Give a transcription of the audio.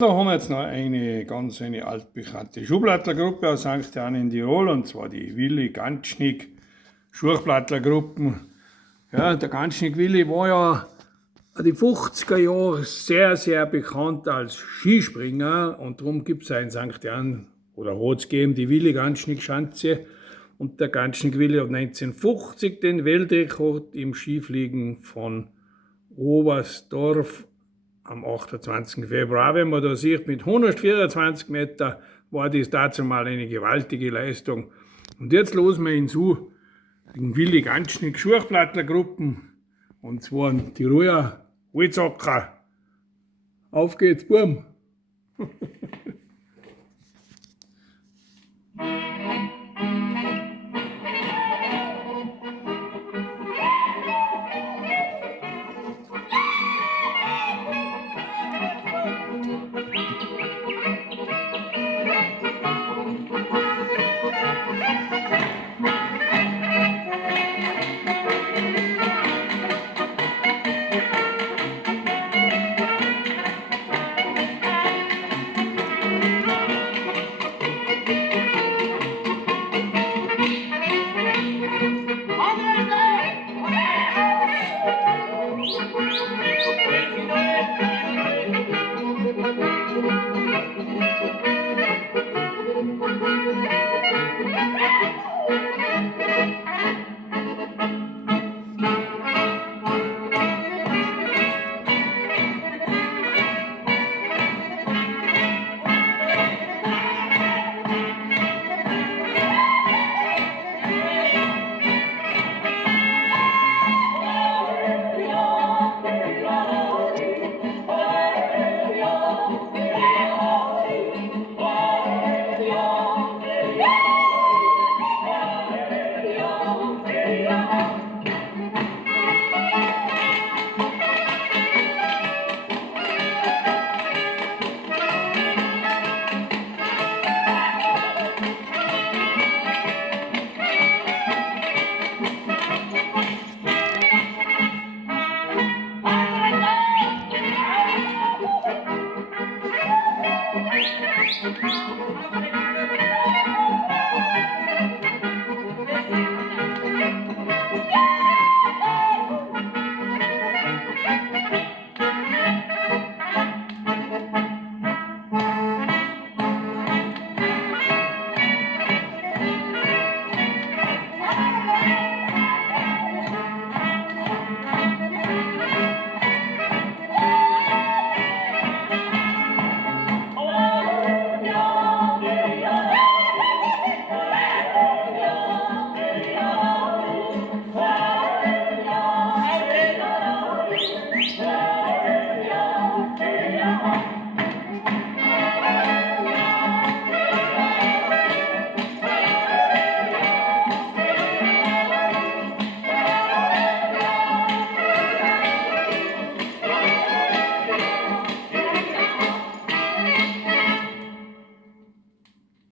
Da haben wir jetzt noch eine altbekannte Schublattlergruppe aus St. Jan in Tirol, und zwar die Willi Ganschnick Schurchblattlergruppen. Ja, der Ganschnick Willi war ja in die 50er Jahre sehr, sehr bekannt als Skispringer, und darum gibt es auch in St. Jan, oder hat es gegeben, die Willi Ganschnick Schanze. Und der Ganschnick Willi hat 1950 den Weltrekord im Skifliegen von Oberstdorf am 28. Februar, wenn man da sieht, mit 124 Meter war das dazu mal eine gewaltige Leistung. Und jetzt losen wir ihn zu, den Willi Ganschnick Schurchblattlergruppen, und zwar die Tiroler Holzacker. Auf geht's, Burm!